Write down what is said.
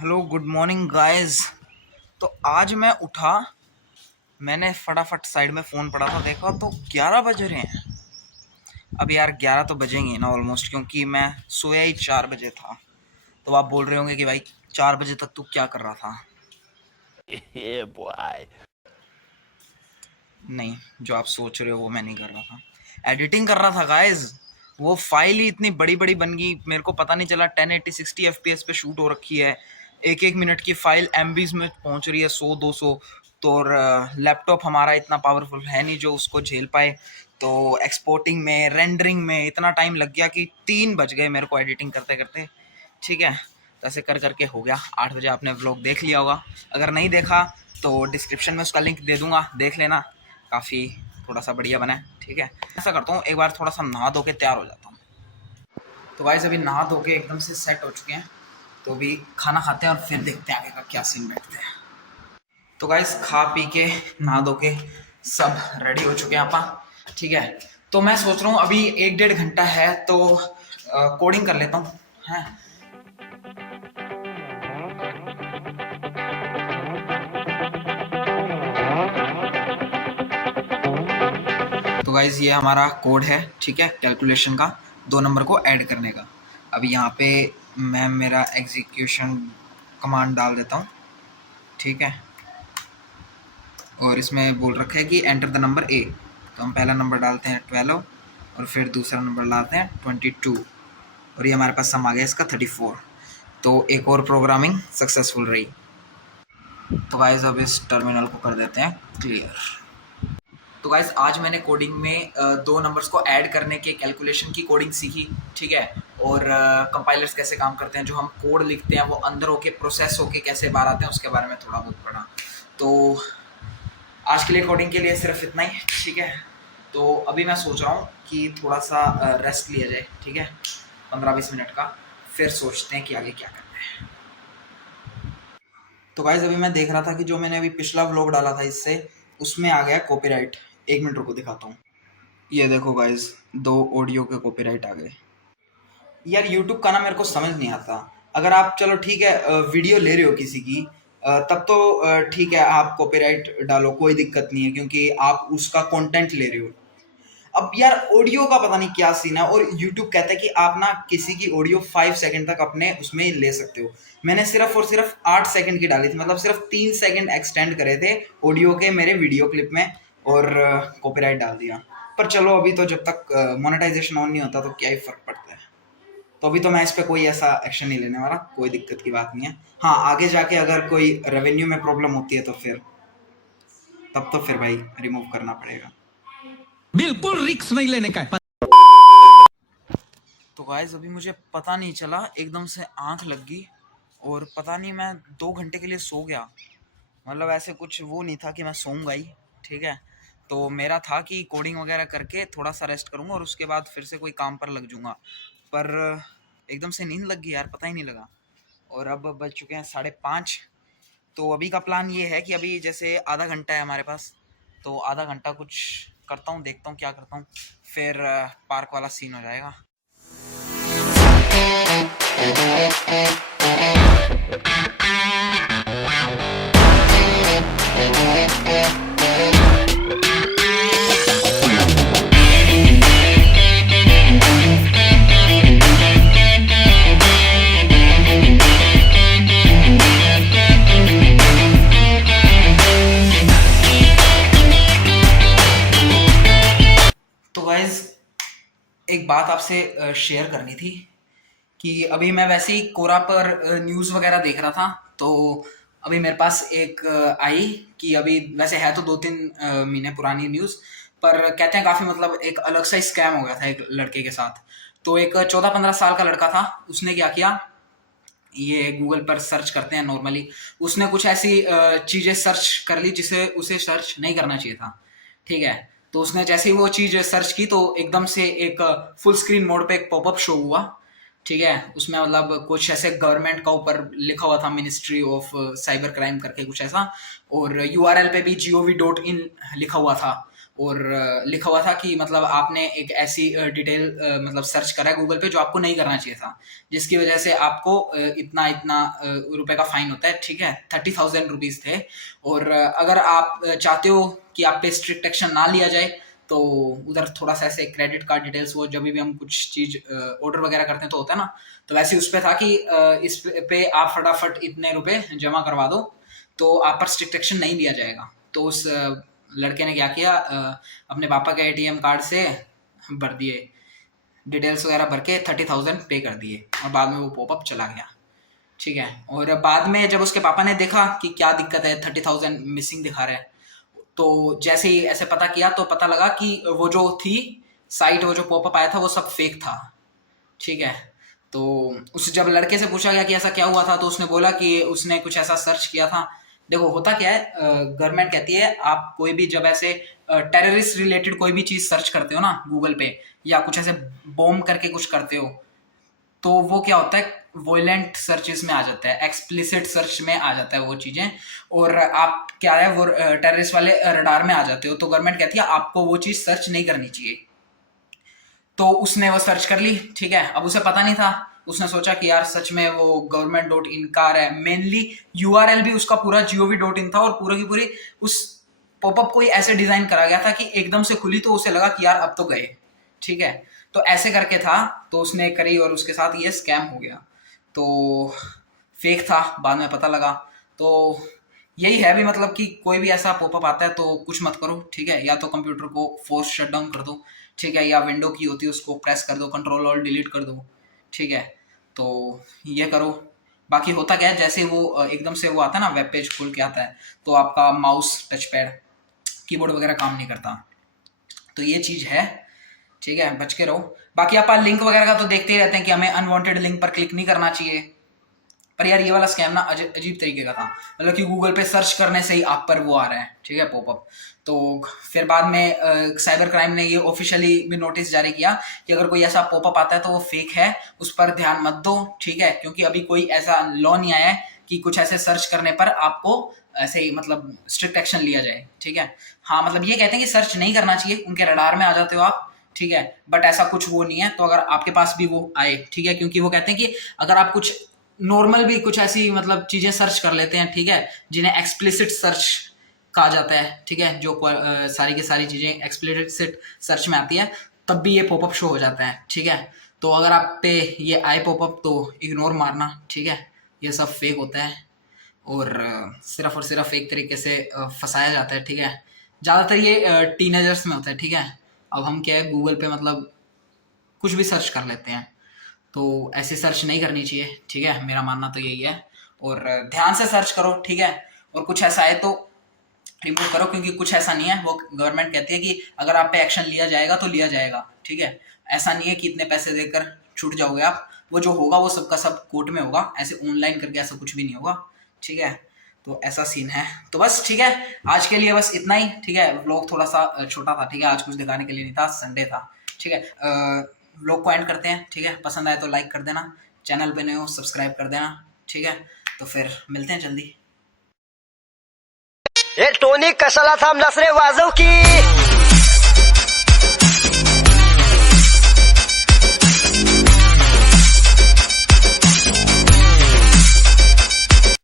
Hello good morning guys. तो आज मैं उठा, मैंने फटाफट साइड में फ़ोन पड़ा था, देखा तो 11 बज रहे हैं। अब यार 11 तो बजेंगे ना ऑलमोस्ट, क्योंकि मैं सोया ही 4 बजे था। तो आप बोल रहे होंगे कि भाई 4 बजे तक तू क्या कर रहा था। Yeah, boy. नहीं, जो आप सोच रहे हो वो मैं नहीं कर रहा था, एडिटिंग कर रहा था गाइस। वो फाइल ही इतनी बड़ी बड़ी बन गई, मेरे को पता नहीं चला 1080 60 FPS पे शूट हो रखी है। एक एक मिनट की फाइल MBs में पहुंच रही है, 100 200। तो लैपटॉप हमारा इतना पावरफुल है नहीं जो उसको झेल पाए। तो एक्सपोर्टिंग में, रेंडरिंग में इतना टाइम लग गया कि 3 बज गए मेरे को एडिटिंग करते करते। ठीक है, तो ऐसे कर करके हो गया 8 बजे। आपने व्लॉग देख लिया होगा, अगर नहीं देखा तो डिस्क्रिप्शन में उसका लिंक दे दूंगा, देख लेना। काफ़ी थोड़ा सा बढ़िया बना है। ठीक है, ऐसा करता हूँ, एक बार थोड़ा सा नहा धो के तैयार हो जाता हूँ। तो गाइस अभी नहा धो के एकदम से सेट हो चुके हैं, तो अभी खाना खाते हैं और फिर देखते हैं आगे का क्या सीन बैठते हैं। तो गाइस खा पी के नहा धो के सब रेडी हो चुके हैं आपा। ठीक है, तो मैं सोच रहा हूँ अभी 1 1.5 घंटा है तो कोडिंग कर लेता हूँ है। तो गाइज ये हमारा कोड है, ठीक है, कैलकुलेशन का 2 नंबर को ऐड करने का। अभी यहाँ पे मैं मेरा एग्जीक्यूशन कमांड डाल देता हूँ। ठीक है, और इसमें बोल रखा है कि एंटर द नंबर ए। तो हम पहला नंबर डालते हैं 12 और फिर दूसरा नंबर डालते हैं 22 और ये हमारे पास सम आ गया इसका 34। तो एक और प्रोग्रामिंग सक्सेसफुल रही। तो गाइज अब इस टर्मिनल को कर देते हैं क्लियर। तो गाइज आज मैंने कोडिंग में 2 नंबर्स को ऐड करने के कैलकुलेशन की कोडिंग सीखी। ठीक है, और कंपाइलर्स कैसे काम करते हैं, जो हम कोड लिखते हैं वो अंदर होके प्रोसेस होके कैसे बाहर आते हैं, उसके बारे में थोड़ा बहुत पढ़ा। तो आज के लिए कोडिंग के लिए सिर्फ इतना ही। ठीक है, तो अभी मैं सोच रहा हूँ कि थोड़ा सा रेस्ट लिया जाए। ठीक है, 15-20 मिनट का, फिर सोचते हैं कि आगे क्या करना है। तो गाइज अभी मैं देख रहा था कि जो मैंने अभी पिछला व्लॉग डाला था इससे, उसमें आ गया कॉपीराइट। 1 मिनट रुको दिखाता हूँ। ये देखो गाइज, 2 ऑडियो के कॉपीराइट आ गए। यार यूट्यूब का ना मेरे को समझ नहीं आता। अगर आप चलो ठीक है वीडियो ले रहे हो किसी की, तब तो ठीक है, आप कॉपीराइट डालो, कोई दिक्कत नहीं है, क्योंकि आप उसका कंटेंट ले रहे हो। अब यार ऑडियो का पता नहीं क्या सीन है, और यूट्यूब कहता है कि आप ना किसी की ऑडियो 5 सेकंड तक अपने उसमें ले सकते हो। मैंने सिर्फ और सिर्फ 8 सेकंड की डाली थी, मतलब सिर्फ 3 सेकंड एक्सटेंड करे थे ऑडियो के मेरे वीडियो क्लिप में, और कॉपीराइट डाल दिया। पर चलो, अभी तो जब तक मोनेटाइजेशन ऑन नहीं होता तो क्या ही फर्क पड़ता है। तो अभी तो मैं इस पर कोई ऐसा एक्शन नहीं लेने वाला, कोई दिक्कत की बात नहीं है। हाँ, आगे जाके अगर कोई रेवेन्यू में प्रॉब्लम होती है तो फिर तब तो फिर भाई रिमूव करना पड़ेगा। बिल्कुल रिक्स नहीं लेने का है। तो गाइस अभी मुझे पता नहीं चला, एकदम से आंख लग गई और पता नहीं मैं 2 घंटे के लिए सो गया। मतलब ऐसे कुछ वो नहीं था कि मैं सोऊंगा ही। ठीक है, तो मेरा था कि कोडिंग वगैरह करके थोड़ा सा रेस्ट करूंगा और उसके बाद फिर से कोई काम पर लग जाऊंगा। पर एकदम से नींद लग गई यार, पता ही नहीं लगा। और अब बज चुके हैं 5:30। तो अभी का प्लान ये है कि अभी जैसे आधा घंटा है हमारे पास, तो आधा घंटा कुछ करता हूँ, देखता हूँ क्या करता हूँ, फिर पार्क वाला सीन हो जाएगा। तो गाइज एक बात आपसे शेयर करनी थी कि अभी मैं वैसे ही कोरा पर न्यूज़ वगैरह देख रहा था। तो अभी मेरे पास एक आई कि अभी वैसे है तो 2-3 महीने पुरानी न्यूज़, पर कहते हैं काफ़ी मतलब एक अलग सा स्कैम हो गया था एक लड़के के साथ। तो एक 14-15 साल का लड़का था, उसने क्या किया, ये गूगल पर सर्च करते हैं नॉर्मली, उसने कुछ ऐसी चीज़ें सर्च कर ली जिसे उसे सर्च नहीं करना चाहिए था। ठीक है, तो उसने जैसे ही वो चीज़ सर्च की तो एकदम से एक फुल स्क्रीन मोड पे एक पॉपअप शो हुआ। ठीक है, उसमें मतलब कुछ ऐसे गवर्नमेंट का ऊपर लिखा हुआ था, मिनिस्ट्री ऑफ साइबर क्राइम करके कुछ ऐसा, और यूआरएल पे भी gov.in लिखा हुआ था। और लिखा हुआ था कि मतलब आपने एक ऐसी डिटेल मतलब सर्च करा है गूगल पे जो आपको नहीं करना चाहिए था, जिसकी वजह से आपको इतना इतना रुपए का फाइन होता है, ठीक है। 30,000 रुपीज थे। और अगर आप चाहते हो कि आप पे स्ट्रिक्ट एक्शन ना लिया जाए तो उधर थोड़ा सा ऐसे क्रेडिट कार्ड डिटेल्स, वो जब भी हम कुछ चीज ऑर्डर वगैरह करते हैं तो होता है ना, तो वैसे उस पे था कि इस पे आप फटाफट इतने रुपए जमा करवा दो तो आप पर स्ट्रिक्ट एक्शन नहीं लिया जाएगा। तो उस लड़के ने क्या किया, अपने पापा के एटीएम कार्ड से भर दिए, डिटेल्स वगैरह भर के 30,000 पे कर दिए और बाद में वो पॉपअप चला गया, ठीक है। और बाद में जब उसके पापा ने देखा कि क्या दिक्कत है, 30,000 मिसिंग दिखा रहा है, तो जैसे ही ऐसे पता किया तो पता लगा कि वो जो थी साइट, वो जो पॉपअप आया था वो सब फेक था, ठीक है। तो उस जब लड़के से पूछा गया कि ऐसा क्या हुआ था तो उसने बोला कि उसने कुछ ऐसा सर्च किया था। देखो होता क्या है, गवर्नमेंट कहती है आप कोई भी जब ऐसे टेररिस्ट रिलेटेड कोई भी चीज सर्च करते हो ना गूगल पे, या कुछ ऐसे बॉम्ब करके कुछ करते हो, तो वो क्या होता है, वोलेंट सर्चेस में आ जाता है, एक्सप्लिसिट सर्च में आ जाता है वो चीजें, और आप क्या है वो टेररिस्ट वाले रडार में आ जाते हो। तो गवर्नमेंट कहती है आपको वो चीज सर्च नहीं करनी चाहिए। तो उसने वो सर्च कर ली, ठीक है। अब उसे पता नहीं था, उसने सोचा कि यार सच में वो government.in का है, मेनली यूआरएल भी उसका पूरा gov.in था और पूरा की पूरी उस पॉपअप को ही ऐसे डिजाइन करा गया था कि एकदम से खुली तो उसे लगा कि यार अब तो गए, ठीक है। तो ऐसे करके था, तो उसने करी और उसके साथ ये स्कैम हो गया। तो फेक था, बाद में पता लगा। तो यही है भी, मतलब कि कोई भी ऐसा पॉपअप आता है तो कुछ मत करो, ठीक है। या तो कंप्यूटर को फोर्स शट डाउन कर दो, ठीक है, या विंडो की होती है उसको प्रेस कर दो, कंट्रोल और डिलीट कर दो, ठीक है। तो ये करो। बाकी होता क्या है, जैसे वो एकदम से वो आता है ना, वेब पेज खुल के आता है, तो आपका माउस, टच पैड, कीबोर्ड वगैरह काम नहीं करता। तो ये चीज है, ठीक है, बच के रहो। बाकी आप लिंक वगैरह का तो देखते ही रहते हैं कि हमें अनवांटेड लिंक पर क्लिक नहीं करना चाहिए। पर यार ये वाला स्कैम ना अजीब तरीके का था, मतलब कि गूगल पे सर्च करने से ही आप पर वो आ रहा है, ठीक है, पॉपअप। तो फिर बाद में साइबर क्राइम ने ये ऑफिशियली भी नोटिस जारी किया कि अगर कोई ऐसा पॉपअप आता है तो वो फेक है, उस पर ध्यान मत दो, ठीक है। क्योंकि अभी कोई ऐसा लॉ नहीं आया है कि कुछ ऐसे सर्च करने पर आपको ऐसे ही मतलब स्ट्रिक्ट एक्शन लिया जाए, ठीक है। हाँ मतलब ये कहते हैं कि सर्च नहीं करना चाहिए, उनके रडार में आ जाते हो आप, ठीक है, बट ऐसा कुछ वो नहीं है। तो अगर आपके पास भी वो आए, ठीक है, क्योंकि वो कहते हैं कि अगर आप कुछ नॉर्मल भी कुछ ऐसी मतलब चीजें सर्च कर लेते हैं, ठीक है, जिन्हें एक्सप्लिसिट सर्च कहा जाता है, ठीक है, जो सारी की सारी चीजें एक्सप्लिसिट सर्च में आती है, तब भी ये पॉपअप शो हो जाता है, ठीक है। तो अगर आप पे ये आए पॉपअप तो इग्नोर मारना, ठीक है, ये सब फेक होता है और सिर्फ और सिर्फ एक तरीके से फंसाया जाता है, ठीक है। ज़्यादातर ये टीनेजर्स में होता है, ठीक है। अब हम क्या है गूगल पे मतलब कुछ भी सर्च कर लेते हैं, तो ऐसे सर्च नहीं करनी चाहिए, ठीक है, मेरा मानना तो यही है। और ध्यान से सर्च करो, ठीक है, और कुछ ऐसा है तो रिमूव करो, क्योंकि कुछ ऐसा नहीं है, वो गवर्नमेंट कहती है कि अगर आप पे एक्शन लिया जाएगा तो लिया जाएगा, ठीक है। ऐसा नहीं है कि इतने पैसे देकर छूट जाओगे आप, वो जो होगा वो सबका सब कोर्ट में होगा, ऐसे ऑनलाइन करके ऐसा कुछ भी नहीं होगा, ठीक है। तो ऐसा सीन है। तो बस ठीक है, आज के लिए बस इतना ही, ठीक है। व्लॉग थोड़ा सा छोटा था, ठीक है, आज कुछ दिखाने के लिए नहीं था, संडे था, ठीक है। व्लॉग को एंड करते हैं, ठीक है। पसंद आए तो लाइक कर देना, चैनल पे नए हो सब्सक्राइब कर देना, ठीक है। तो फिर मिलते हैं जल्दी। हे टोनी कशाला थांबलास रे वाजव की